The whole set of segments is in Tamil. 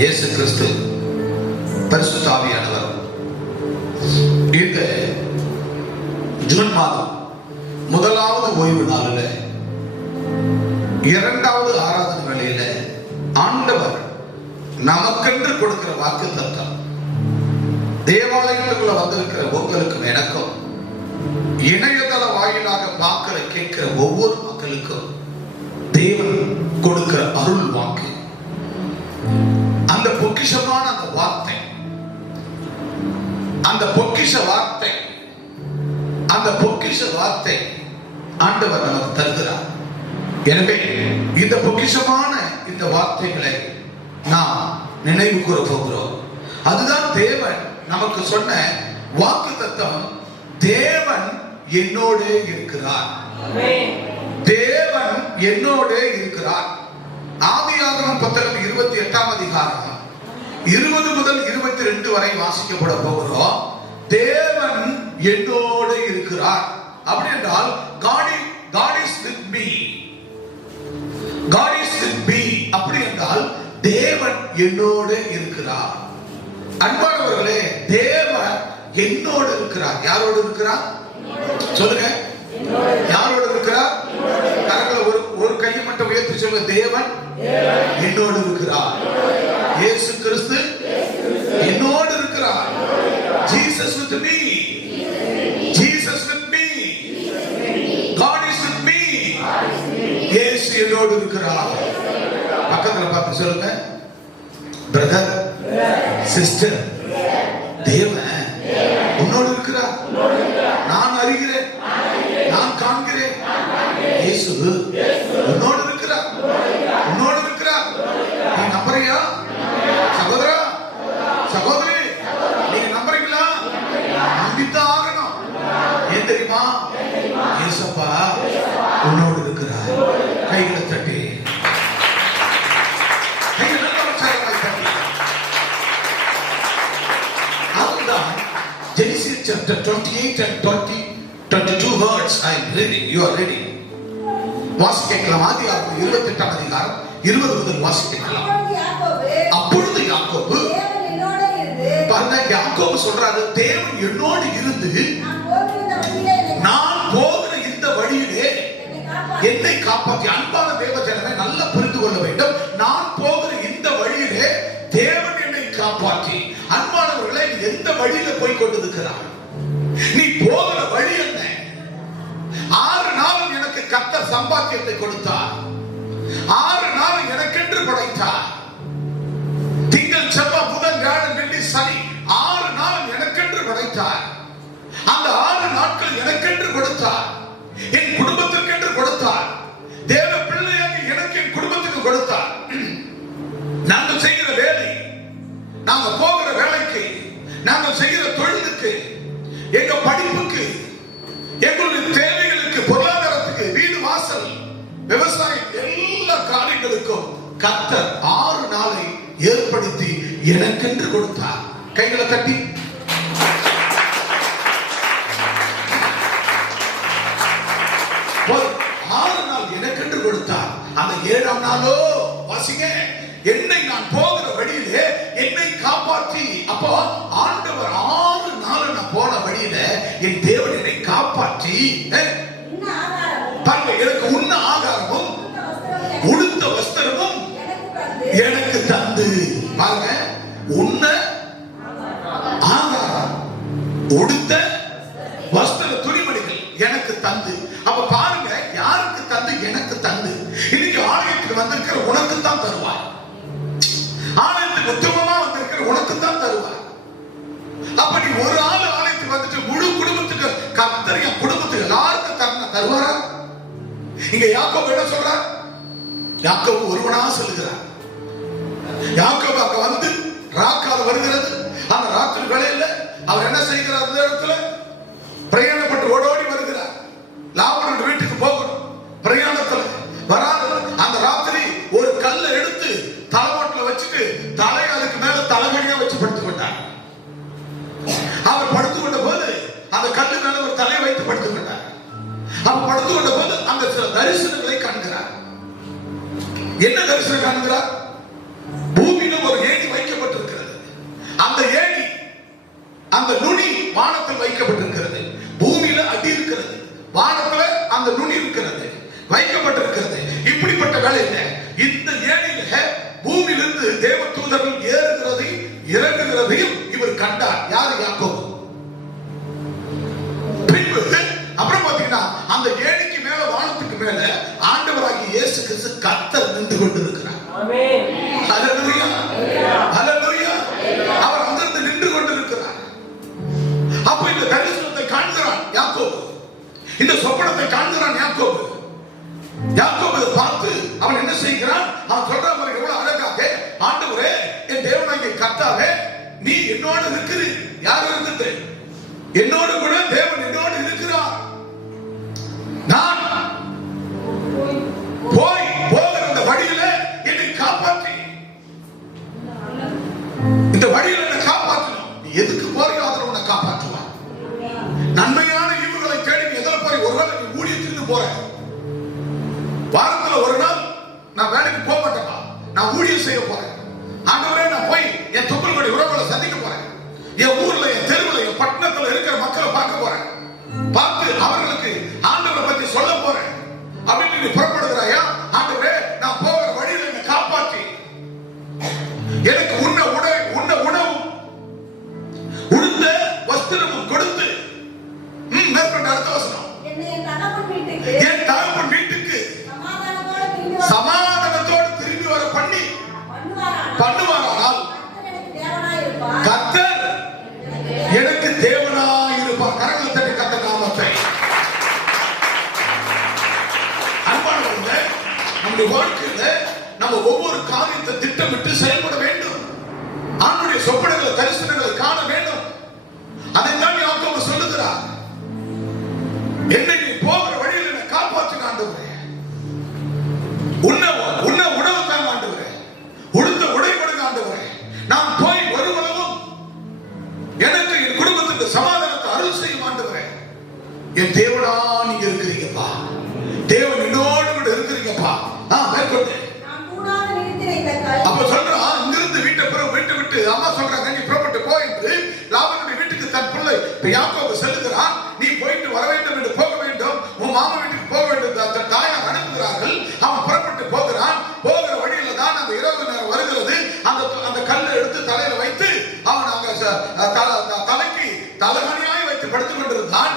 இயேசு கிறிஸ்து பரிசுத்த ஆவியானவர் இந்த ஜூன் மாதம் முதலாவது ஓய்வு நாளில் இரண்டாவது ஆராதனை வேளையில ஆண்டவர் நமக்கென்று கொடுக்கிற வாக்குத்தத்தம் தேவாலயத்துக்குள்ள வந்திருக்கிற உங்களுக்கும் எனக்கும் இணையதள வாயிலாக பார்க்கிற கேட்கிற ஒவ்வொரு மக்களுக்கும் தேவன் கொடுக்கிற அருள் வாக்கு, அந்த பொக்கிஷமான அந்த வார்த்தை, அந்த பொக்கிஷ வார்த்தை, அந்த பொக்கிஷ வார்த்தை ஆண்டவர் நமக்கு தருகிறார். எனவே இந்த பொக்கிஷமான இந்த வார்த்தைகளை நாம் நினைவு கூற போகிறோம். அதுதான் தேவன் நமக்கு சொன்ன வாக்குத்தத்தம். தேவன் என்னோடு இருக்கிறார், தேவன் என்னோடு இருக்கிறார். ஆதியாகமம் புத்தகம் 28ஆம் அதிகாரம் 20 முதல் 22 வரை வாசிக்கப்பட போகிறோம். தேவன் என்னோடு இருக்கிறார். அப்படி என்றால் God is with me. God is with me. அப்படி என்றால் தேவன் என்னோடு இருக்கிறார். அன்பானவர்களே, தேவன் என்னோடு இருக்கிறார். யாரோடு இருக்கிறார் சொல்லுங்க, யாரோடு இருக்கிறார்? கரங்களை ஒரு கையை மட்டும் உயர்த்தி சொல்லுங்க, தேவன் என்னோடு இருக்கிறார். இயேசு கிறிஸ்து என்னோடு இருக்கிறார். Jesus with me. Jesus with me. God is with me. இயேசு என்னோடு இருக்கிறார். பக்கத்துல பார்த்து சொல்லுங்க, பிரதர், சிஸ்டர், தேவன் உன்னோடு இருக்கிறார். நான் அறிகிறேன், நான் காண்கிறேன். இயேசு உன்னோடு இருக்கிறார், உன்னோடு இருக்கிறார். நீ நம்புறியா சகோதரா, சகோதரி? நீங்க நம்புறீங்களா? நம்பித்தான் ஆகணும். ஏன் தெரியுமா? இயேசப்பா உன்னோடு இருக்கிறார். கைகளை தட்டி, Genesis chapter 28 and 22 words I am reading. You are reading. வாசிக்கலாம். ஆதியாகமம் 28ஆம் அதிகாரம் 20 முதல் வாசிக்கலாம். அப்பொழுது யாக்கோபு, பாருங்க, யாக்கோபு சொல்றாரு, தேவன் என்னோடு இருந்து நான் போகிற இந்த வழியிலே என்னை காப்பாற்றி. அன்பான தேவஜனமே, நல்லா புரிந்து கொள்ள வேண்டும். நான் போகிற இந்த வழியிலே தேவன் என்னை காப்பாற்றி. அன்பானவர்களே, எந்த வழியில போய் கொண்டிருக்கிறார்? நீ போகிற வழி என்ன? 6 நாள் எனக்கு கர்த்தர் சம்பாத்தியத்தை கொடுத்தார். 6 நாள் எனக்கென்று படைத்தார். திங்கள், செவ்வாய், புதன், வியாழன், வெள்ளி, சனி 6 நாள் எனக்கென்று படைத்தார். அந்த 6 நாட்கள் எனக்கென்று கொடுத்தார். என் குடும்பத்திற்கென்று கொடுத்தார். தேவ பிள்ளையாக எனக்கு என் குடும்பத்துக்கு கொடுத்தார். நாங்கள் செய்கிற வேலை, நாங்க போகிற வேலைக்கு, நாங்க செய்கிற தொழிலுக்கு, எங்க படிப்புக்கு, எங்களுடைய தேவைகளுக்கு, பொருளாதாரத்துக்கு, வீடு வாசல், விவசாயம், எல்லா காரியங்களுக்கும் கர்த்தர் 6 நாளை ஏற்படுத்தி எனக்கென்று கொடுத்தார். கைகளை தட்டி, ஒரு 6 நாள் எனக்கென்று கொடுத்தார். அந்த 7ஆம் நாளோ வாசிங்க, என்னை நான் போகிற வழியிலே என்னை காப்பாற்றி. அப்போ ஆண்டவர் 6 நாள் நான் போன வழியில என் தேவன் என்னை காப்பாற்றி. பாருங்க, எனக்கு உண்ண ஆகாரமும் உடுத்த வஸ்திரமும் எனக்கு தந்து. பாருங்க, உண்ண ஆகாரம், உடுத்த வஸ்திர, துணிமணிகள் எனக்கு தந்து. அப்ப பாருங்க, யாருக்கு தந்து? எனக்கு தந்து. இன்னைக்கு ஆலயத்துக்கு வந்திருக்கிற உனக்கு தான் தருவார். ஆலயத்துக்கு உத்தமமா வந்திருக்கிற உனக்கு தான் தருவார். அப்படி ஒரு ஆள் ஆலயத்துக்கு வந்துட்டு முழு குடும்பத்துக்கு கர்த்தர் என் குடும்பத்துக்கு எல்லாருக்கும் தருவாரா? இங்க யாக்கோபு என்ன சொல்றார்? யாக்கோபு ஒருவனா சொல்லுகிறார். யாக்கோபு அங்க வந்து ராக்கால வருகிறது. அந்த ராத்திரி வேளையில அவர் என்ன செய்கிறார்? அந்த இடத்துல பிரயாணப்பட்டு ஓடோடி வருகிறார். லாபான் வீட்டுக்கு போகணும். பிரயாணத்துல வராது. அந்த ராத்திரி ஒரு கல்லை எடுத்து தலைமாட்டில் வச்சுட்டு தலை அதுக்கு மேல தலைகணியா வச்சு படுத்துக் கொண்டார். அவர் படுத்துக் கொண்ட போது அந்த கல்லு மேல ஒரு தலை வைத்து படுத்துக் கொண்டார். அவர் படுத்துக் கொண்ட போது அந்த சில தரிசனங்களை காண்கிறார். என்ன தரிசனம் காண்கிறார்? பூமியில ஒரு ஏணி தேவ தூதர்கள் ஏறுகிறதையும் இறங்குகிறதையும் இவர் கண்டார். யாரு? யாக்கோபு. பின்பு அப்புறம் பாத்தீங்கன்னா அந்த ஏணிக்கு மேல, வானத்துக்கு மேல ஆண்டவராகிய இயேசு கிறிஸ்து கர்த்தர் நின்று கொண்டிருக்கிறார். ஆமென். ஹல்லேலூயா, ஹல்லேலூயா. அவர் அங்கிருந்து நின்று கொண்டிருக்கிறார். அப்ப இந்த தரிசனத்தை காண்கிறான் யாக்கோபு, இந்த சொப்பனத்தை காண்கிறான் யாக்கோபு. யாக்கோபு பார்த்து அவன் என்ன செய்கிறான்? அவன் சொல்ற மாதிரி எவ்வளவு அழகாக, ஆண்டவரே, என் தேவனாகிய கர்த்தாவே, நீ என்னோடு இருக்கிறீர். யார் இருந்துட்டு? என்னோடு கூட தேவன் என்னோடு இருக்கிறார். நான் போகிற இந்த வழியில என்னை காப்பாற்றி, இந்த வழியில என்னை காப்பாற்றணும். நீ எதுக்கு போறியோ அதில் உன்னை காப்பாற்றுவான். நன்மையான ஈவுகளை தேடி நீ எதில் போய்? ஒருவேளை நீ ஊழியத்திற்கு போற, வாரத்துல ஒரு நாள் நான் வேலைக்கு போக மாட்டேன், நான் ஊழியம் செய்ய போறேன். ஆண்டவரே, நான் போய் என் தொப்புள்கொடி உறவுகளை சந்திக்க போறேன். என் ஊர்ல, என் தெருவில், என் பட்டணத்துல இருக்கிற மக்களை பார்க்க போறேன். பார்த்து அவர்களுக்கு ஆண்டவரை பத்தி சொல்ல போறேன் அப்படின்னு நீ புறப்படுகிறாயா? ஆண்டவரே, நான் போகிற வழியில என்னை காப்பாற்றி எனக்கு உண்ண உணவும் உடுத்த வஸ்திரமும் கொடுத்து, மேற்கொண்ட அடுத்த வசனம், என் தகப்பன் வீட்டுக்கு சமாதானத்தோடு திரும்பி வர பண்ணுவாரானால் கர்த்தர் எனக்கு தேவனாய் இருப்பார். கரங்களை தட்டி கர்த்தர் நாமத்தை. அன்பானவர்களே, நம்முடைய வாழ்க்கையில நம்ம ஒவ்வொரு காரியத்தை திட்டமிட்டு செயல்பட வேண்டும். ஆண்டவருடைய சொப்பனங்களை, தரிசனங்களை காண வேண்டும். அதைத்தான் யாக்கோபு சொல்லுகிறார். என்னை நீ போகிற வழியில் என்னை காப்பாற்று ஆண்டவரே. உன்ன உணவு தான் ஆண்டவரே, உடுத்த உடை கொடுங்க ஆண்டவரே. நான் போய் வருவளவும் எனக்கு, என் குடும்பத்துக்கு சமாதானத்தை அருள் செய்யும் ஆண்டவரே. என் தேவனா நீங்க இருக்கிறீங்கப்பா, தேவன் என்னோடு கூட இருக்கிறீங்கப்பா. மேற்கொண்டு அப்ப சொல்றான், இங்கிருந்து வீட்டை விட்டு அம்மா சொல்றாங்க, நீ புறப்பட்டு போ என்று லாபானுடைய வீட்டுக்கு தன் பிள்ளை யாக்கோபு செல்லுகிறான். நீ போயிட்டு வர வேண்டும் என்று, போக வேண்டும், உன் மாமா வீட்டுக்கு போக வேண்டும் தன் தாயார் அனுப்புகிறார்கள். அவன் புறப்பட்டு போகிறான். போகிற வழியில தான் அந்த இரவு நேரம் வருகிறது. அந்த கல்லை எடுத்து தலையில வைத்து அவன் அங்க தலைக்கு தலைமணியாய் வைத்து படுத்துக் கொண்டிருந்தான்.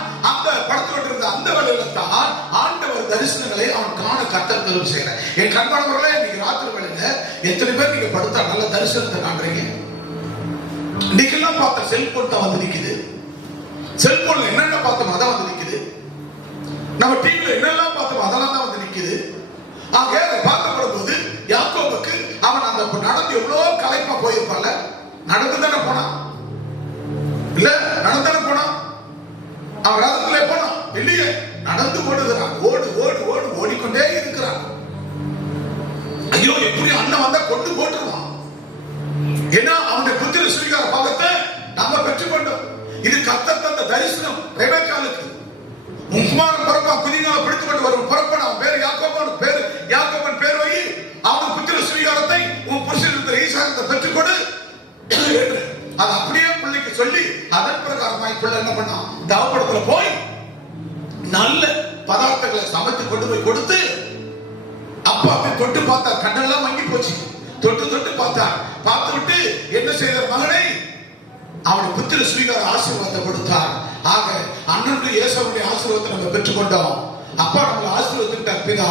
அந்த வேளையில தான் ஆண்டவர் தரிசனங்களை அவன் காண கர்த்தர் கிருபை செய்கிறார். என் கண்பானவர்களே, இன்னைக்கு ராத்திரி வேளையில எத்தனை பேர் நீங்க படுத்தா நல்ல தரிசனத்தை காண்றீங்க? இன்னைக்கெல்லாம் பார்த்த செல்போன் தான் வந்து நிக்குது. செல்போன்ல என்னென்ன பார்த்தோம் அதான் வந்து நிக்குது. நம்ம டிவில என்னெல்லாம் பார்த்தோம் அதெல்லாம் தான் வந்து நிக்குது. ஆக பார்க்கப்படும் போது யாக்கோபுக்கு அவன் அந்த நடந்து எவ்வளவு களைப்பா போயிருப்பான்ல, நடந்து தானே போனான், இல்ல நடந்து தானே போனான். அவன் ரதத்திலே போனான் இல்லையே, நடந்து ஓடுகிறான். ஓடிக்கொண்டே இருக்கிறான். ஐயோ, எப்படி அண்ணன் வந்தா கொண்டு போட்டுருவான். ஏன்னா அவனுடைய புத்திர சுவீகார பாகத்தை நம்ம பெற்றுக்கொண்டோம். இது கர்த்தர் தந்த தரிசனம். ரெபெக்காளுக்கு உன் குமாரன் பிறப்பான், குதிங்கால பிடித்துக் கொண்டு வரும் பிறப்பான், அவன் பேர் யாக்கோபன் பேர் வை, அவன் புத்திர சுவீகாரத்தை உன் புருஷன் இருக்கிற ஈசாக்கத்தை பெற்றுக்கொடு. அது அப்படியே பிள்ளைக்கு சொல்லி அதன் பிரகாரமாய் பிள்ளை என்ன பண்ணான்? தவப்படத்துல போய் நல்ல பதார்த்தங்களை சமைத்து கொண்டு போய் கொடுத்து, அப்பா போய் தொட்டு பார்த்தா கண்ணெல்லாம் மங்கி போச்சு. தொட்டு பார்த்து விட்டு என்ன செய்தார்? மகனை அவனுடைய புத்திர சுவீகார ஆசீர்வாதத்தை கொடுத்தார். ஆக அண்ணனுடைய ஏசாவுடைய ஆசீர்வாதத்தை நம்ம பெற்றுக்கொண்டோம். அப்பா நம்மளை ஆசீர்வதித்தார் பிதா.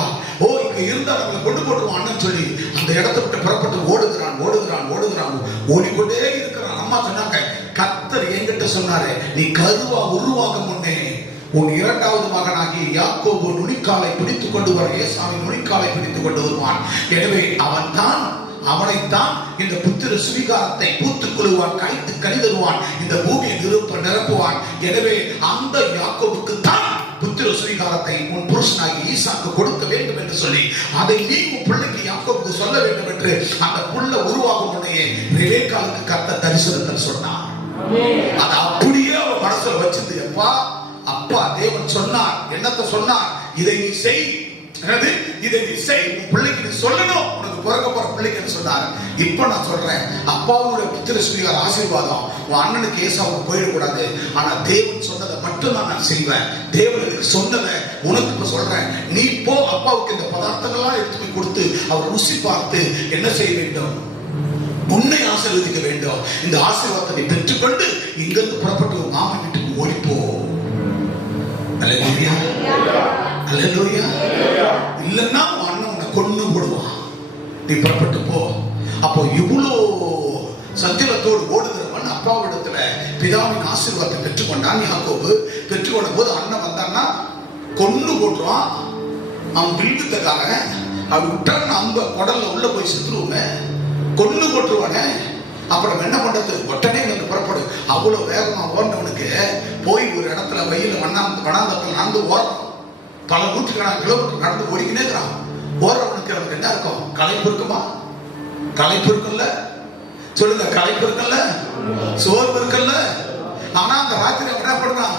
இங்க இருந்தா நம்மளை கொண்டு போட்டுருவோம் அண்ணன் சொல்லி அந்த இடத்தை விட்டு புறப்பட்டு ஓடுகிறான். ஓடிக்கொண்டே இருக்கிறான். அம்மா சொன்னாங்க, கர்த்தர் என்கிட்ட சொன்னாரு, நீ கருவா உருவாகும் முன்னே உன் இரண்டாவது மகனாகி யாக்கோபு நுனிக்காலை பிடித்துக் கொண்டு வர ஏசாவின் நுனிக்காலை பிடித்துக் கொண்டு வருவான். எனவே அவனைத்தான் இந்த புத்திர சுவீகாரத்தை பூத்துக் கொள்வான், கைத்து கணிதருவான், இந்த பூமியை நிரப்புவான். எனவே அந்த யாக்கோபுக்கு தான் புத்திர சுவீகாரத்தை உன் புருஷனாகி ஈசாக்கு கொடுக்க வேண்டும் என்று சொல்லி, அதை நீ உன் பிள்ளைக்கு யாக்கோபுக்கு சொல்ல வேண்டும் என்று அந்த புள்ள உருவாகும் முன்னையே ரெபெக்காளுக்கு கர்த்தர் தரிசனத்தில் சொன்னார். அது அப்படியே அவன் மனசுல வச்சிருந்து, அப்பா தேவன் சொன்னார், என்னத்தை சொன்னார்? இதை நீ செய், உன் பிள்ளைக்கு நீ சொல்லணும், உனக்கு பிறக்க போற பிள்ளைக்கு சொன்னார். இப்ப நான் சொல்றேன், அப்பாவுடைய புத்திர சுவீகார ஆசீர்வாதம் உன் அண்ணனுக்கு ஏசாவுக்கு போயிடக்கூடாது. ஆனா தேவன் சொன்னதை மட்டும் நான் செய்வேன். தேவனுக்கு சொன்னதை உனக்கு இப்ப சொல்றேன். நீ போ, அப்பாவுக்கு இந்த பதார்த்தங்கள்லாம் எடுத்து போய் கொடுத்து அவர் ருசி பார்த்து என்ன செய்ய வேண்டும்? உன்னை ஆசீர்வதிக்க வேண்டும். இந்த ஆசீர்வாதத்தை பெற்றுக்கொண்டு இங்கிருந்து புறப்பட்டு மாமன் வீட்டுக்கு ஓடிப்போ. அல்லேலூயா, அல்லேலூயா. இல்லன்னா அண்ணன் உன்னை கொன்னு போடுவான். நீ புறப்பட்டு போ. அப்போ இவ்வளோ சத்தியத்தோடு ஓடுகிறவன் அப்பாவிடத்துல பிதாவின் ஆசீர்வாதத்தை பெற்றுக்கொண்டான். யாக்கோபு பெற்றுக்கொண்ட போது அண்ணன் வந்தான்னா கொன்னு போட்டுருவான். அவன் வில்வித்தக்காரன். அவன் விட்டான் அம்ப குடல்ல உள்ள போய் செத்துருவோமே, கொன்னு போட்டுருவானே. அப்புறம் என்ன பண்றது? உடனே வந்து புறப்படு. அவ்வளவு வேகமா ஓடினவனுக்கு போய் ஒரு இடத்துல வெயில வனாந்தத்தில் நடந்து ஓடுறான். பல நூற்றுக்கணக்கான கிலோமீட்டர் நடந்து ஓடிக்கினே இருக்கிறான். ஓடுறவனுக்கு அவனுக்கு என்ன இருக்கும்? களைப்பு இருக்குமா? களைப்பு இருக்குல்ல? சொல்லுங்க, களைப்பு இருக்குல்ல? சோர்வு இருக்குல்ல? ஆனா அந்த ராத்திரி அவன் என்ன பண்றான்?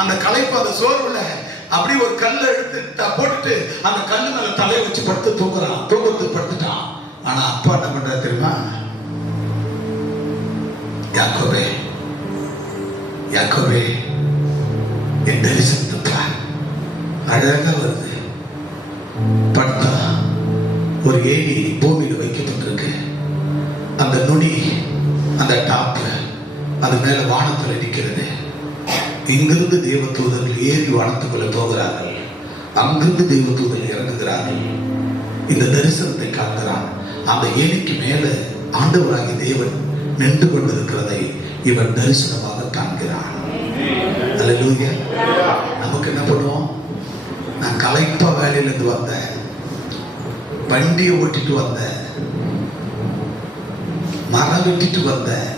அந்த களைப்பு, அந்த சோர்வுல அப்படி ஒரு கல்லை எடுத்து போட்டுட்டு அந்த கல்லு மேல தலையை வச்சு படுத்து தூங்குறான். தூக்கத்துக்கு படுத்துட்டான். ஆனா அப்பா என்ன பண்ற தெரியுமா? யாக்கோபே, யாக்கோபே, என் தரிசனத்தை பார். அழகா வருது. படுத்தா ஒரு ஏணி பூமியில வைக்கப்பட்டிருக்கு. அந்த நுனி, அந்த டாப், அது மேல வானத்தில் நிற்கிறது. இங்கிருந்து தேவ தூதர்கள் ஏறி வானத்துக்குள்ள போகிறார்கள். அங்கிருந்து தேவ தூதர்கள் இறங்குகிறார்கள். இந்த தரிசனத்தை காண்கிறான். அந்த ஏணிக்கு மேல ஆண்டவராகிய தேவன் நின்று கொண்டிருக்கிறதை இவன் தரிசனமாக காண்கிறான். அல்லேலூயா. நமக்கு என்ன பண்ணுவோம்? நான் களைப்பா வேலையில இருந்து வந்தேன், வண்டியை ஓட்டிட்டு வந்தேன், மரம் வெட்டிட்டு வந்தேன்,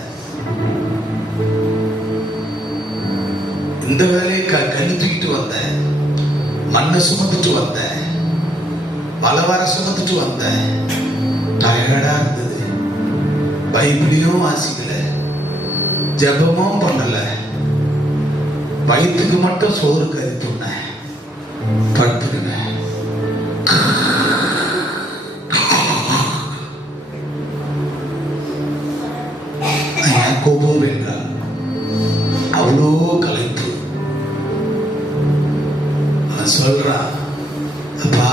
இந்த வேலையை கண்ணு தூக்கிட்டு வந்தேன், மண்ணை சுமந்துட்டு வந்தேன், மலவார சுமந்துட்டு வந்தேன், டயர்டா இருந்தது, பைபிளையும் வாசிக்கல, ஜெபமும் பண்ணல, வயிற்றுக்கு மட்டும் சோறு கறி துண்ணேன், படுத்துக்கினேன். யாக்கோபு என்றால் அவ்வளோ களைப்பு. அவன் சொல்றான், அப்பா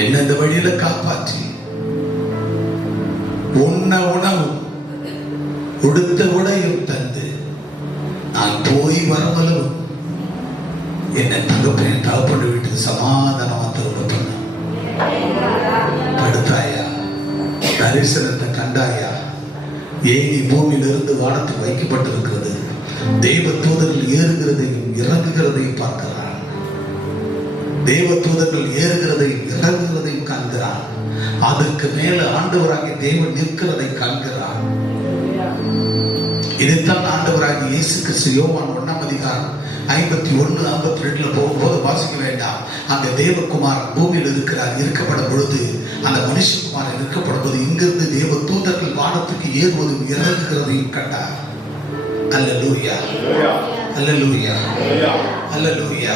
என்ன இந்த வழியில காப்பாற்றி, உண்ண உணவும் உடுத்த உடையும் தந்து நான் போய் வரவளவும் என்னை தகப்பன வீட்டுக்கு சமாதானமா திரும்ப பண்ண. படுத்தாயா? தரிசனத்தை கண்டாயா? ஏங்கி பூமியிலிருந்து வானத்துக்கு வைக்கப்பட்டிருக்கிறது. தெய்வ தூதர்கள் ஏறுகிறதையும் இறங்குகிறதையும் பார்க்கிறான். தெய்வ தூதர்கள் ஏறுகிறதையும் இறங்குகிறதையும் காண்கிறான். அதற்கு மேல ஆண்டவராகிய தேவன் நிற்கிறதை காண்கிறான். இதைத்தான் ஆண்டவராகிய இயேசு கிறிஸ்து யோவான் 1:51-52 போகும்போது வாசிக்க வேண்டாம். அந்த தேவகுமாரன் பூமியில் இருக்கிறார். இருக்கப்படும் பொழுது அந்த மனுஷகுமாரன் இருக்கப்படும் போது இங்கிருந்து தேவ தூதர்கள் வானத்துக்கு ஏறுவதும் இறங்குகிறதையும் கண்டார். அல்லேலூயா, அல்லேலூயா, அல்லேலூயா,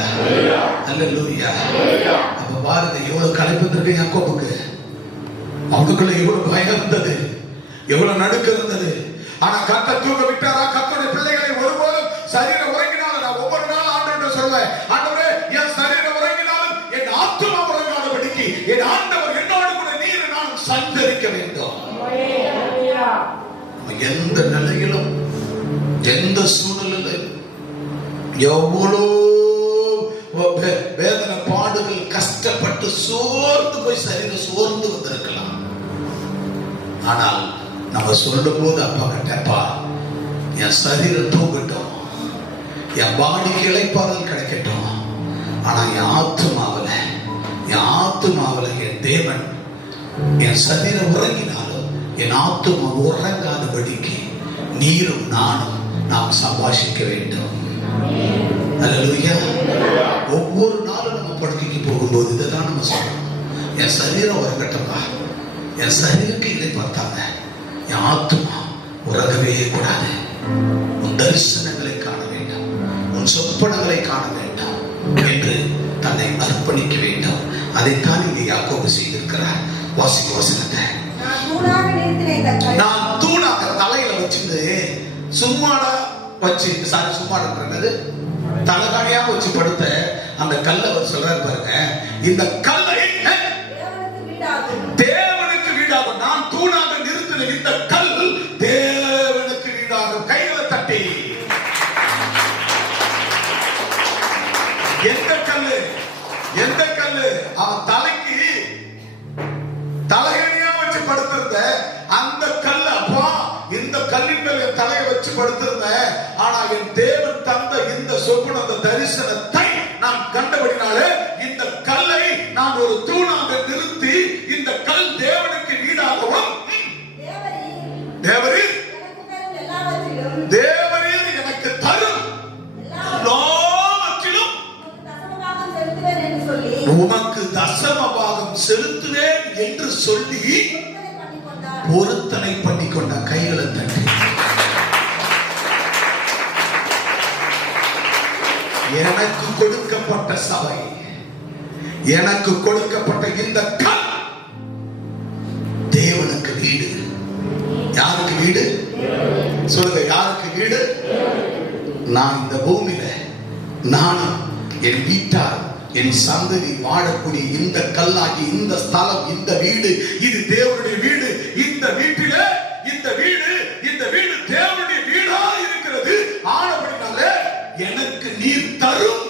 அல்லேலூயா. அப்ப பாருங்க, எவ்வளவு களைப்பு இருந்திருக்கு யாக்கோபுக்கு. அவனுக்குள்ள எவ்வளவு பயம் இருந்தது, எவ்வளவு நடுக்க இருந்தது. ஆனா கர்த்தர் தூங்க விட்டாரா? கர்த்தருடைய பிள்ளைகளை ஒருபோதும் சரீரம் உறங்கினாலும் நான் ஒவ்வொரு நாள் ஆண்டவர்கிட்ட சொல்வேன், ஆண்டவரே என் சரீரம் உறங்கினாலும் என் ஆத்துமா உறங்காதபடிக்கு என் ஆண்டவர் என்னோடு கூட நீர் நான் சஞ்சரிக்க வேண்டும். எந்த நிலையிலும் எந்த சூழ்நிலையிலும் எவ்வளோ வேதனை பாடுகள் கஷ்டப்பட்டு சோர்ந்து போய் சரீரம் சோர்ந்து வந்திருக்கலாம். ஆனால் நம்ம சொல்லும் போது அப்பா கிட்டப்பா என் சரீரம் தூங்கட்டும், என் பாடிக்கு இளைப்பாறுதல் கிடைக்கட்டும், ஆனா என் ஆத்துமாவில் என் தேவன் என் சரீரம் உறங்கினாலும் என் ஆத்துமா உறங்காதபடிக்கு நீரும் நானும் நாம் சம்பாஷிக்க வேண்டும். அல்லேலூயா. ஒவ்வொரு நாளும் நம்ம படுக்கைக்கு போகும்போது இதைதான் நம்ம சொல்றோம், என் சரீரம் உறங்கட்டப்பா, என் சரீரக்கு இதை பார்த்தாங்க, என் ஆத்துமா உறங்கவே கூடாது. உன் தரிசனங்களை காண வேண்டும், உன் சொப்பனங்களை காண வேண்டும் என்று தன்னை அர்ப்பணிக்க வேண்டும். அதைத்தான் இங்கே யாக்கோபு செய்திருக்கிறார். வாசிக்க வசனத்தை. நான் தூணாக தலையில வச்சிருந்து சும்மாடா வச்சு சும்மாடுறது தலைகாணியா வச்சு படுத்த அந்த கல்லை அவர் சொல்றாரு பாருங்க, இந்த கல்லை தேவனுக்கு வீடாகும் நான் தூணாக நிறுத்தின இந்த கல் தேவனுக்கு வீடாகும். கைகளை தட்டி. எந்த கல்லு? எந்த கல்லு? அவன் தலைக்கு தலையணியா வச்சு படுத்திருந்த அந்த கல். அப்பா, இந்த கல்லின் மேல் என் தலையை வச்சு படுத்திருந்த, ஆனா என் தேவன் தந்த இந்த சொப்பன அந்த தரிசனத்தை நான் கண்டபடினாலே இந்த கல்லை நான் ஒரு தூணாக நிறுத்தி இந்த கல் தேவனுக்கு வீடாகவும் தேவரீர் தேவரீர் எனக்கு தரும் எல்லாவற்றிலும் உமக்கு தசமபாகம் செலுத்துவேன் என்று சொல்லி பொருத்தனை பண்ணிக்கொண்ட. கைகளை தட்டி. எனக்கு கொடுக்கப்பட்ட சபை, எனக்கு கொடுக்கப்பட்ட இந்த கல் தேவனுக்கு வீடு. யாருக்கு வீடு? சொல்லுங்க, யாருக்கு வீடு? நான் இந்த பூமியில நானும் என் வீட்டார் என் சந்ததி வாழக்கூடிய இந்த கல்லாகி இந்த ஸ்தலம், இந்த வீடு, இது தேவனுடைய வீடு. இந்த வீட்டில இந்த வீடு தேவனுடைய வீடா இருக்கிறது. ஆனபடினால எனக்கு நீர் தரும்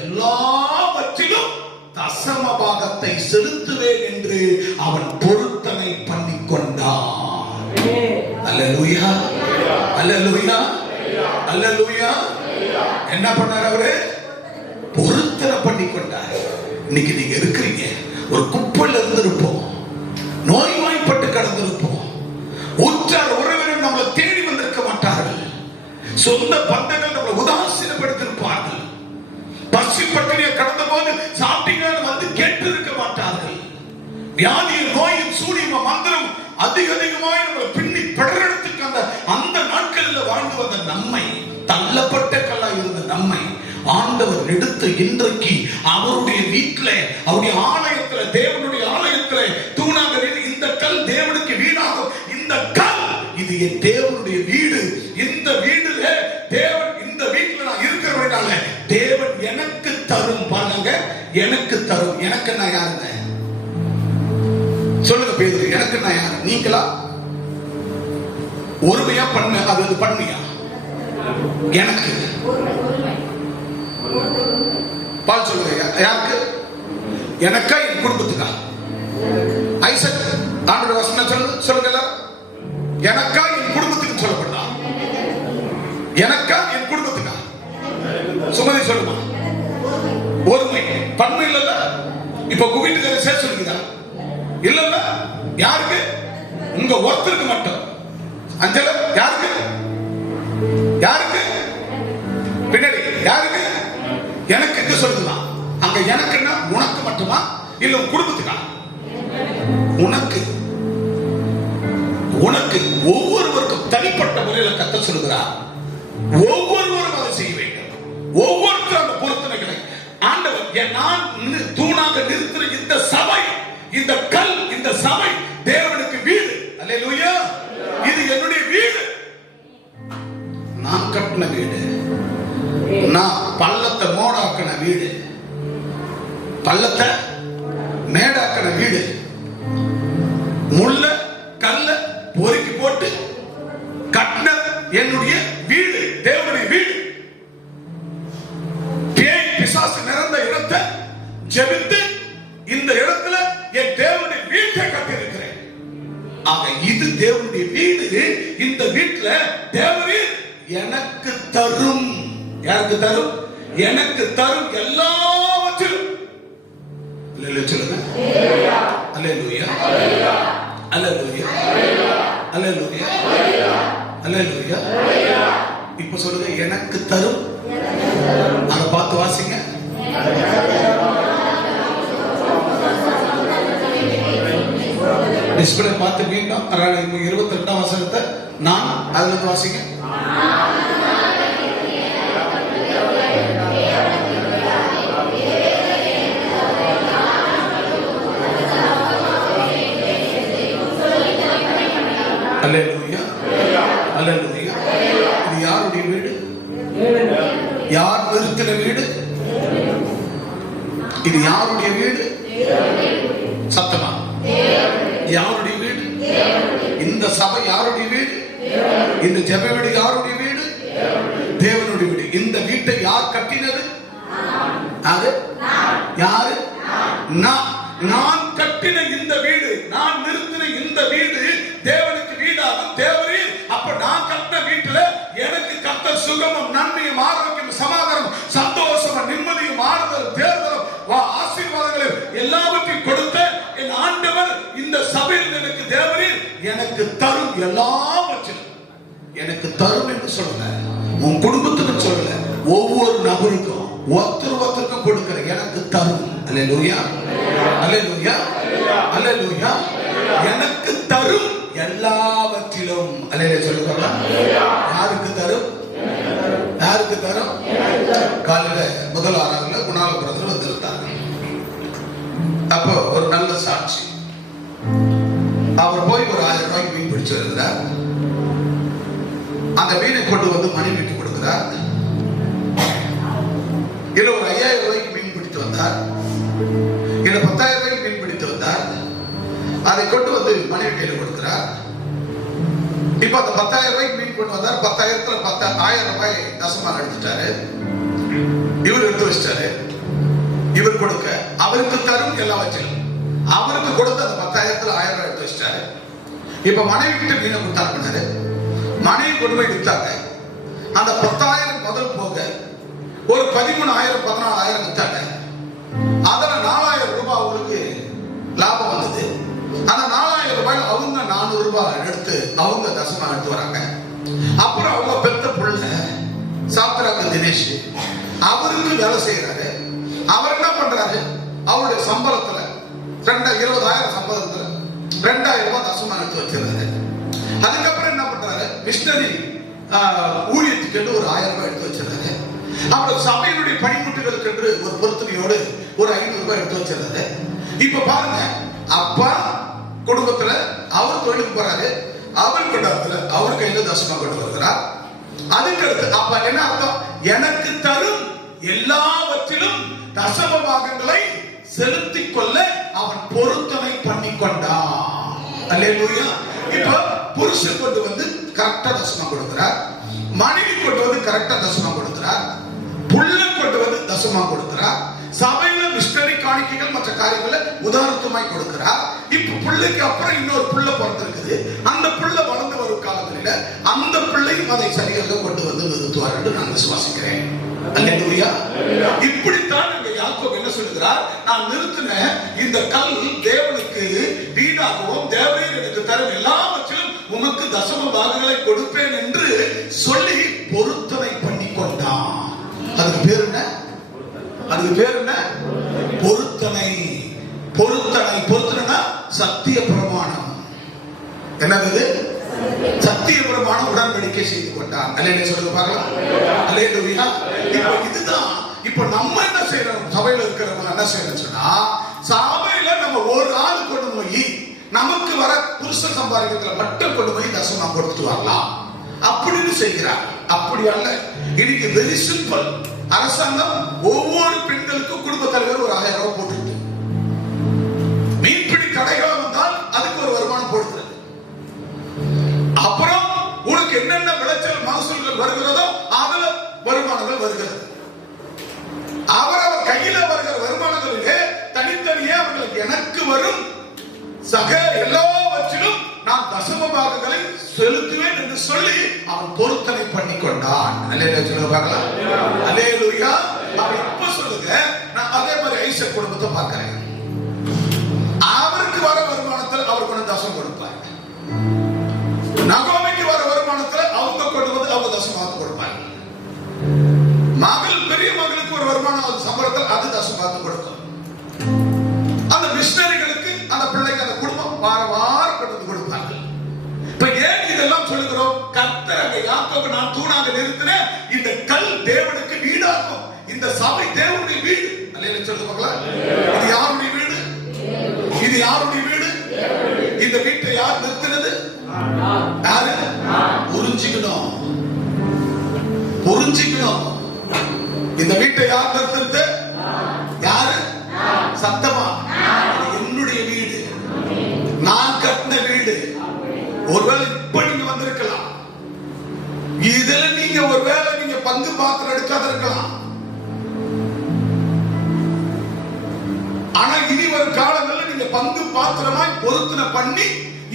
எல்லாவற்றிலும் தசம பாகத்தை செலுத்துவேன் என்று அவன் பொருத்தனை பண்ணிக்கொண்டான். அல்லேலூயா, அல்லேலூயா, அல்லேலூயா. என்ன பண்ணார் அவரு? பொருத்தனை பண்ணிக்கொண்டார். இன்னைக்கு நீங்க இருக்கிறீங்க, ஒரு குப்பையில இருந்திருப்போம், நோய்வாய்ப்பட்டு கடந்திருப்போம், உற்றார் உறவினர் நம்மளை தேடி வந்திருக்க மாட்டார்கள், சொந்த பந்தங்கள் நம்மளை உதாசீனப்படுத்திருப்பார்கள், பசி பட்டினியை கடந்த போது சாப்பிட்டீங்கன்னு வந்து கேட்டு இருக்க மாட்டார்கள், வியாதியின் நோயின் சூனியம மந்திரம் அதிகமாய் நம்மளை பின்னி படரெடுத்துக்கு அந்த நாட்களில் வாழ்ந்து வந்த நம்மை, தள்ளப்பட்ட கல்லாய் இருந்த நம்மை ஆண்டவர் எடுத்து இன்றைக்கு அவருடைய வீட்டில, அவருடைய ஆலயத்துல, தேவனுடைய ஆலயத்துல தூணாக இந்த கல் தேவனுக்கு வீடாகும். இந்த கல் இது என் தேவனுடைய வீடு. இந்த வீடுல தேவன், இந்த வீட்டுல நான் இருக்கிறவனால தேவன் எனக்கு தரும். பாருங்க, எனக்கு தரும். எனக்கு நான் யாருங்க? சொல்லுங்க பேரு, எனக்கு நான் யாரு? நீங்களா? ஒருமையா பண்ண, அது பண்ணியா? எனக்கு பால் சொல்லுங்க, யாருக்கு? எனக்கா, என் குடும்பத்துக்கா? ஐசக் ஆண்டவர் வசனம் சொல்லுங்க, எனக்கா என் குடும்பத்துக்கு சொல்லப்படுதா? எனக்கா என் குடும்பத்துக்கா? சுமதி சொல்லுமா? ஒருமை பன்மை இல்ல. இப்ப வீட்டுக்கு சேர்த்து சொல்லுங்க இல்ல, யாருக்கு? உங்க ஒருத்தருக்கு மட்டும். அஞ்சல யாருக்கு? யாருக்கு? பின்னாடி யாருக்கு? எனக்கு சொல்லுதான். அங்க எனக்குன்னா உனக்கு மட்டுமா இல்ல குடும்பத்துக்கா? உனக்கு, உனக்கு ஒவ்வொருவருக்கும் தனிப்பட்ட முறையில் கத்த சொல்லுகிறார். ஒவ்வொருவரும் அதை செய்ய வேண்டும். ஒவ்வொருத்தரும் அந்த பொருத்தனைகளை ஆண்டவர், நான் தூணாக நிறுத்தின இந்த சபை, இந்த கல், இந்த சபை தேவனுக்கு வீடு. அல்லேலூயா. இது என்னுடைய வீடு. நான் கட்டின வீடு, நான் பள்ளத்தை மோடாக்கின வீடு, பள்ளத்தை மேடாக்கின வீடு, முள்ள கல்ல பொறுக்கி போட்டு கட்டின என்னுடைய வீடு, தேவனுடைய வீடு. பேய் பிசாசு நிறைந்த இடத்தை ஜெபித்து இந்த இடத்துல என் தேவனுடைய வீட்டை கட்டி இருக்கிறேன். ஆக இது தேவனுடைய வீடு. இந்த வீட்டுல தேவரீர் எனக்கு தரும். யாருக்கு தரும்? எனக்கு தரும் எல்லாவற்றிலும். சொல்லுங்க, அல்லேலூயா, அல்லேலூயா, அல்லேலூயா, அல்லேலூயா. இப்ப சொல்லுங்க, எனக்கு தரும். அதை பார்த்து வாசிங்க. டிஸ்பிளே பார்த்து மீண்டும் 22 வசனத்தை நான் அதுல இருந்து வாசிங்க. அல்லேலூயா, அல்லேலூயா. இது யாருடைய வீடு? யார் நிறுத்தின வீடு? இது யாருடைய வீடு? சத்தமா, யாருடைய வீடு? இந்த சபை யாருடைய வீடு? இந்த ஜெப வீடு யாருடைய வீடு? தேவனுடைய வீடு. இந்த வீட்டை யார் கட்டினது? யாரு? நான் கட்டின இந்த வீடு, நான் நிறுத்தின இந்த வீடு தேவனுக்கு வீடாகும். தேவரீர் அப்ப நான் கட்டின வீட்டுல எனக்கு கர்த்தர் சுகமும் நன்மையும் ஆரோக்கியம் சமாதானம் சந்தோஷமும் நிம்மதியும் ஆறுதலும் தேர்தலும் ஆசீர்வாதங்களும் எல்லாவற்றையும் கொடுத்த என் ஆண்டவர் இந்த சபையில் எனக்கு தேவரீர் எனக்கு தரும் எல்லாவற்றிலும் எனக்கு தரும் என்று சொல்லல. உன் குடும்பத்துக்கு சொல்லல, ஒவ்வொரு நபருக்கும் ஒருத்தருக்கும் கொடுக்கிற எனக்கு தரும். அல்லேலூயா, அல்லேலூயா, அல்லேலூயா. எனக்கு தரும் எல்லாவற்றிலும். அல்லேலூயா சொல்லுங்க. யாருக்கு தரும்? யாருக்கு தரும்? காலையில முதல் ஆறாவதுல குணால பிரதர் வந்திருந்தாங்க. அப்போ ஒரு நல்ல சாட்சி. அவர் போய் ஒரு 1000 ரூபாய்க்கு மீன் பிடிச்சு வருகிறார். அந்த மீனை கொண்டு வந்து மனைவிக்கு கொடுக்கிறார். இல்ல ஒரு 5000 ரூபாய்க்கு மீன் பிடித்து வந்தார். இல்ல 10,000 ரூபாய்க்கு மீன் பிடித்து வந்தார். அதை கொண்டு வந்து மனைவி கையில கொடுக்கிறார். இப்ப அந்த 10,000 ரூபாய்க்கு மீன் கொண்டு வந்தார். 10,000த்துல 10,000 ரூபாய் தசமா எடுத்துட்டாரு. இவர் எடுத்து வச்சிட்டாரு. இவர் கொடுக்க அவருக்கு தரும் எல்லாவற்றிலும் அவருக்கு கொடுத்த அந்த 10,000த்துல 1000 ரூபாய் எடுத்து வச்சிட்டாரு. இப்ப மனைவி கிட்ட மீனை கொடுத்தாரு. மனைவி கொண்டு போய் வித்தாங்க. அந்த 10,000 முதல் போக ஒரு 13,000 14,000 வித்தாங்க. அதுல 4,000 ரூபாய் அவங்களுக்கு லாபம் வந்தது. அந்த 4,000 ரூபாய் அவங்க 400 ரூபாய் எடுத்து அவங்க தசமா எடுத்து வராங்க. அப்புறம் அவங்க பெத்த புள்ள சாத்ராக்கு தினேஷ் அவருக்கு வேலை செய்யறாரு. அவர் என்ன பண்றாரு? அவருடைய சம்பளத்துல 20,000 சம்பளத்துல 2,000 ரூபாய் தசமா எடுத்து வச்சிருந்தாரு. அதுக்கப்புறம் என்ன பண்றாரு? மிஷனரி ஊழியத்துக்கு என்று ஒரு 1000 ரூபாய் எடுத்து வச்சிருந்தாரு. அப்புறம் சபையினுடைய பணிமுட்டுகளுக்கு என்று ஒரு பொருத்தனையோடு ஒரு 500 ரூபாய் எடுத்து வச்சிருந்தாரு. இப்ப பாருங்க, அப்பா குடும்பத்துல அவர் தொழிலுக்கு போறாரு. அவர் குடும்பத்துல அவர் கையில தசமா கொண்டு வருகிறார். அதுக்கு அடுத்து அப்ப என்ன அர்த்தம்? எனக்கு தரும் எல்லாவற்றிலும் தசம பாகங்களை செலுத்திக் கொள்ள அவன் பொருத்தனை பண்ணி கொண்டான். அல்லேலூயா. இப்ப புருஷன் கொண்டு வந்து கரெக்டா தசமா கொடுக்கிறார். மனைவி கொண்டு வந்து கரெக்டா தசமா கொடுக்கிறார். புள்ள கொண்டு வந்து தசமா கொடுக்கிறார். சபையில மிஷனரி காணிக்கைகள் மற்ற காரியங்களை உதாரணமாய் கொடுக்கிறார். இப்ப பிள்ளைக்கு அப்புறம் இன்னொரு புள்ள பிறந்திருக்குது. அந்த புள்ள வளர்ந்து வரும் காலத்துல அந்த பிள்ளையும் அதை சரியாக கொண்டு வந்து நிறுத்துவார் என்று நான் விசுவாசிக்கிறேன். அல்லேலூயா. இப்படித்தான் யாக்கோபு என்ன சொல்லுகிறார்? நான் நிறுத்தின இந்த கல் தேவனுக்கு வீடாகவும் தேவரீர் எனக்கு தரும் எல்லாவற்றிலும் உமக்கு தசம பாகங்களை கொடுப்பேன் என்று சொல்லி பொருத்தனை பண்ணி கொண்டான். அதுக்கு பேர் என்ன? அதுக்கு பேர் என்ன? பொருத்தனை. பொருத்தனை பொருத்தனைனா சத்திய பிரமாணம். என்னது? சத்திய பிரமாணம் உடன்படிக்கை செய்து கொண்டான். அல்லேலூயா சொல்லுங்க பார்க்கலாம். அல்லேலூயா. இப்போ இதுதான். இப்போ நம்ம என்ன செய்யறோம்? சபையில இருக்கிறவங்க என்ன செய்யணும் சொன்னா, சபையில நம்ம ஒரு ஆள் கொண்டு போய் நமக்கு வர புருஷ சம்பாதிக்கிறதுல மட்டும் கொண்டு போய் தசமா கொடுத்துட்டு வரலாம் அப்படின்னு செய்கிறார். அப்படி அல்ல. இன்னைக்கு வெரி சிம்பிள். அரசாங்கம் ஒவ்வொரு பெண்களுக்கும் குடும்ப தலைவர் ஒரு 1000 ரூபாய் போட்டு மீன்பிடி கடைகள் வந்தால் அதுக்கு ஒரு வருமானம் போடுகிறது. அப்புறம் உனக்கு என்னென்ன விளைச்சல் மகசூல்கள் வருகிறதோ அதுல வருமானங்கள் வருகிறது. அவரவர் கையில வருகிற வருமானங்களிலே தனித்தனியே அவர்களுக்கு எனக்கு வரும் சக எல்லாவற்றிலும் நான் தசம பாகங்களை செலுத்துவேன் என்று சொல்லி அவன் பொருத்தனை பண்ணி கொண்டான். அல்லேலூயா சொல்லுங்க பார்க்கலாம். அல்லேலூயா. அவன் இப்ப சொல்லுங்க. நான் அதே மாதிரி ஐசக் குடும்பத்தை பார்க்கிறேன். அவருக்கு வர வருமானத்தில் அவர் கொண்டு தசம் கொடுப்பார். நகோமிக்கு வர வருமானத்தில் அவங்க கொண்டு வந்து அவங்க தசமாக கொடுப்பாங்க. மகள் பெரிய மகளுக்கு ஒரு வருமானம் சம்பளத்தில் அது தசமாக கொடுக்கும். அந்த மிஷனரிகளுக்கு அந்த பிள்ளைக்கு அந்த குடும்பம் வாரம் கொண்டு வந்து கொடுப்பாங்க. இப்ப ஏன் இதெல்லாம் சொல்லுகிறோம்? கர்த்தர் யாக்கோபு நான் தூணாக நிறுத்தினேன். இந்த கல் தேவனுக்கு வீடாகும். இந்த சபை தேவனுடைய வீடு. அல்லேலூயா சொல்லுங்க பார்க்கலாம். இது யாருடைய வீடு? இது யாருடைய வீடு? இந்த வீட்டை யார் நிறுத்தினது? யாரு? புரிஞ்சுக்கணும். புரிஞ்சுக்கணும். இந்த வீட்டை யார் நிறுத்தினது? யாரு? சத்தமா. என்னுடைய வீடு. நான் கட்டின வீடு. ஒருவேளை இப்ப நீங்க வந்திருக்கலாம், இதுல நீங்க ஒருவேளை நீங்க பங்கு பாத்திரம் எடுக்காத இருக்கலாம். ஆனா இனி வரும் காலங்களில் நீங்க பங்கு பாத்திரமாய் பொருத்தனை பண்ணி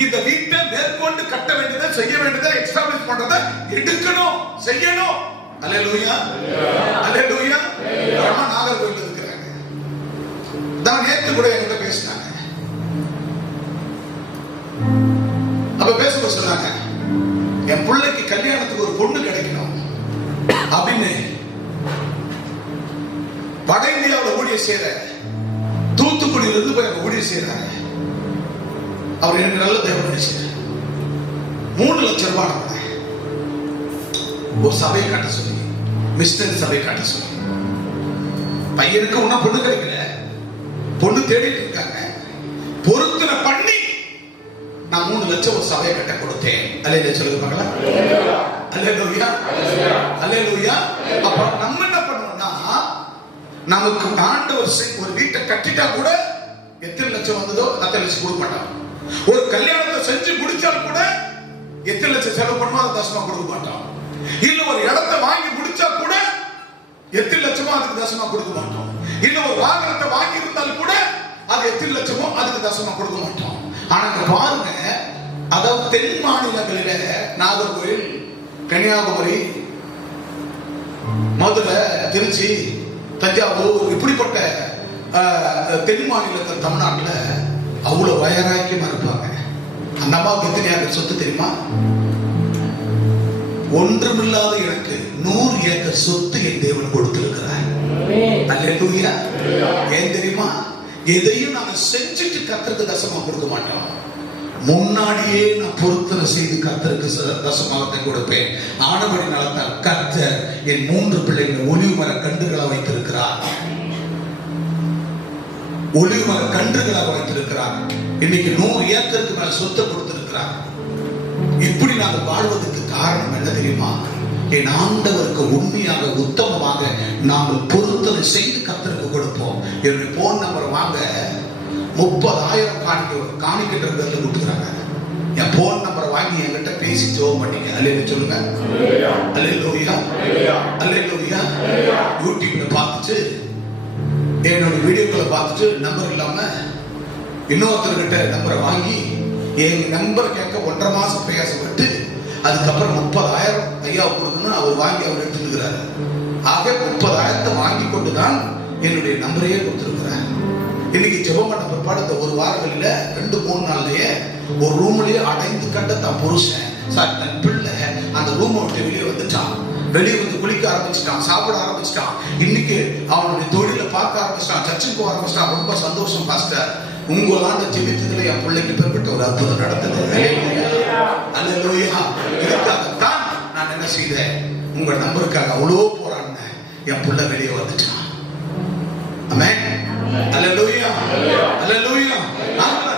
இந்த வீட்டை மேற்கொண்டு கட்ட வேண்டியதை, செய்ய வேண்டியதை, எஸ்டாப்ளிஷ் பண்றதை எடுக்கணும், செய்யணும். அல்லேலூயா, அல்லேலூயா. நாகர்கோவில் இருக்கிறாங்க, தான் நேத்து கூட என்கிட்ட பேசினாங்க. அப்ப பேசும்போது சொன்னாங்க, என் பிள்ளைக்கு கல்யாணத்துக்கு ஒரு பொண்ணு கிடைக்கணும் அப்படின்னு வட இந்தியாவில் ஊழிய செய்யற, தூத்துக்குடியில இருந்து போய் ஊழிய செய்யறாங்க. அவர் எனக்கு நல்ல தேவை நினைச்சார். 3 லட்சம் ரூபாய் ஒரு சபையை கட்ட சொல்லி, மிஷனரி சபையை கட்ட சொல்லி. பையனுக்கு ஒன்னும் பொண்ணு கிடைக்கல, பொண்ணு தேடிட்டு இருக்காங்க. பொருத்தனை பண்ணி நான் 3 லட்சம் ஒரு சபையை கட்ட கொடுத்தேன். அல்லேலூயா சொல்லுங்க பார்க்கலாம். அல்லேலூயா, அல்லேலூயா. அப்ப நம்ம என்ன பண்ணுவோம்னா, நமக்கு ஆண்டவர் ஒரு வீட்டை கட்டிட்டா கூட எத்தனை லட்சம் வந்ததோ அத்தனை லட்சம் கொடுக்க மாட்டோம். ஒரு கல்யாணத்தை செஞ்சு முடிச்சால் கூட எத்தனை லட்சம் செலவு பண்ணுமோ அதை தசமா கொடுக்க மாட்டோம். இல்ல ஒரு இடத்தை வாங்கி முடிச்சா கூட எத்தனை லட்சமோ அதுக்கு தசமா கொடுக்க மாட்டோம். இல்ல ஒரு வாகனத்தை வாங்கி இருந்தால் கூட அது எத்தனை லட்சமோ அதுக்கு தசமா கொடுக்க மாட்டோம். ஆனா பாருங்க, அதாவது தென் மாநிலங்களில நாகர்கோவில், கன்னியாகுமரி, மதுரை, திருச்சி, தஞ்சாவூர், இப்படிப்பட்ட தென் மாநிலத்தில் தமிழ்நாட்டில் அவ்வளவு வயராக்கியமா இருப்பாங்க. அந்த அம்மாவுக்கு எத்தனை ஏக்கர் சொத்து தெரியுமா? ஒன்றுமில்லாத எனக்கு 100 ஏக்கர் சொத்து என் தேவன் கொடுத்திருக்கிறார். அல்லேலூயா. ஏன் தெரியுமா? எதையும் நாம செஞ்சுட்டு கர்த்தருக்கு தசமா கொடுக்க மாட்டோம். முன்னாடியே நான் பொருத்தனை செய்து கர்த்தருக்கு தசமாகத்தை கொடுப்பேன். ஆனபடி நலத்தால் கர்த்தர் என் 3 பிள்ளைகள் ஒலிவு மர கன்றுகளை வைத்திருக்கிறார். ஒலிவு மர கன்றுகளை வைத்திருக்கிறார். இன்னைக்கு 100 ஏக்கருக்கு மேல சொத்தை கொடுத்திருக்கிறார். இப்படி நாங்கள் வாழ்வதற்கு காரணம் என்ன தெரியுமா? என் ஆண்டவருக்கு உண்மையாக உத்தமமாக நாங்கள் பொருத்தனை செய்து கர்த்தருக்கு கொடுப்போம். என்னுடைய போன் நம்பர் வாங்க, 30,000 காணிக்கிட்ட கொடுத்துக்கிறாங்க. என் போன் நம்பரை வாங்கி என்கிட்ட பேசி ஜெபம் பண்ணீங்க. அல்லேலூயா சொல்லுங்க. அல்லேலூயா, அல்லேலூயா. யூடியூப்ல பார்த்துட்டு, என்னோட வீடியோக்களை பார்த்துட்டு நம்பர் இல்லாம இன்னொருத்தர்கிட்ட நம்பரை வாங்கி எங்க நம்பர் கேட்க 1.5 மாசம் பிரயாசப்பட்டு அதுக்கப்புறம் 30,000 ஐயா கொடுக்கணும் அவர் வாங்கி அவர் எடுத்துக்கிறாரு. ஆக 30,000 வாங்கி கொண்டுதான் என்னுடைய நம்பரையே கொடுத்திருக்கிறார். இன்னைக்கு ஜெபம் பண்ண பிற்பாடு இந்த ஒரு வாரங்களில 2-3 நாள்லயே ஒரு ரூம்லயே அடைந்து கண்ட தான் புருஷன் சார் தன் பிள்ளை அந்த ரூமை விட்டு வெளியே வந்துட்டான். வெளியே வந்து குளிக்க ஆரம்பிச்சிட்டான், சாப்பிட ஆரம்பிச்சிட்டான். இன்னைக்கு அவனுடைய தொழிலை பார்க்க ஆரம்பிச்சிட்டான், சர்ச்சுக்கு போக ஆரம்பிச்சிட்டான். ரொம்ப சந்தோஷம் பாஸ்டர், உங்களாண்ட ஜெபித்ததுல என் பிள்ளைக்கு பெறப்பட்ட ஒரு அற்புதம் நடந்தது. அல்லேலூயா. இதுக்காகத்தான் நான் என்ன செய்தேன், உங்க நம்பருக்காக அவ்வளோ போராடினேன். என் பிள்ளை வெளியே வந்துட்டான். ஆமென். அல்லேலூயா, அல்லேலூயா.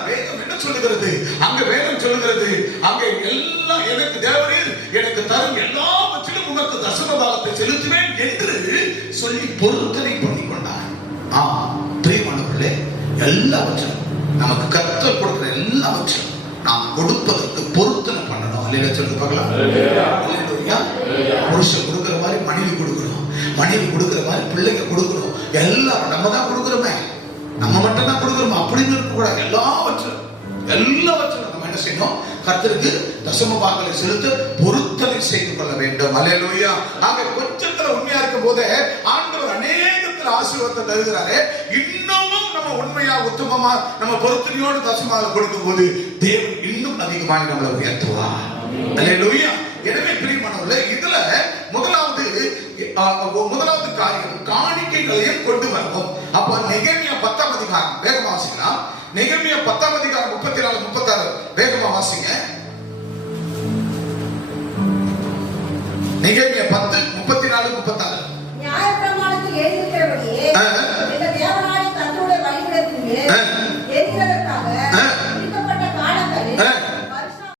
வேதம் என்ன சொல்லுகிறது? அங்க வேதம் சொல்லுகிறது, அங்க எல்லாம் எனக்கு தேவரீர் எனக்கு தரும் எல்லாவற்றிலும் உனக்கு தசம பாகத்தை செலுத்துவேன் என்று சொல்லி பொருத்தனை பண்ணி கொண்டார். பிரியமானவர்களே, எல்லாவற்றும் நமக்கு கர்த்தர் கொடுக்கிற எல்லாவற்றும் நாம் கொடுப்பதற்கு பொருத்தனை பண்ணணும். அல்லேலூயா சொல்லுங்க பார்க்கலாம். அல்லேலூயா. புருஷன் கொடுக்கிற மாதிரி மனைவி கொடுக்கணும், மனைவி கொடுக்கிற மாதிரி பிள்ளைங்க கொடுக்கணும். எல்லாரும் நம்ம தான் கொடுக்கிறோமே, நம்ம மட்டும் தான் கொடுக்கிறோம் அப்படின்னு இருக்கக்கூடாது. எல்லாவற்றும் நம்ம என்ன செய்யணும்? கர்த்தருக்கு தசம பாகங்களை செலுத்த பொருத்தனை செய்து கொள்ள வேண்டும். அல்லேலூயா. ஆக கொஞ்சத்துல உண்மையா இருக்கும் போதே ஆண்டவர் அநேகத்துல ஆசீர்வாதத்தை தருகிறாரே. இன்னமும் நம்ம உண்மையா உத்தமமா நம்ம பொருத்தனையோடு தசமாக கொடுக்கும் போது தேவன் இன்னும் அதிகமாக நம்மளை உயர்த்துவார். அல்லேலூயா. எனவே பிரியமானவர்களே, இதுல முதலாவது காரியம் காணிக்கைகளையும் கொண்டு வரவும். அப்ப நெகேமியா 10ஆம் அதிகாரம் வேகமா வாசிக்கலாம். நெகேமியா 10ஆம் அதிகாரம் 34-36 வேகமா வாசிங்க. நெகேமியா 10:34-36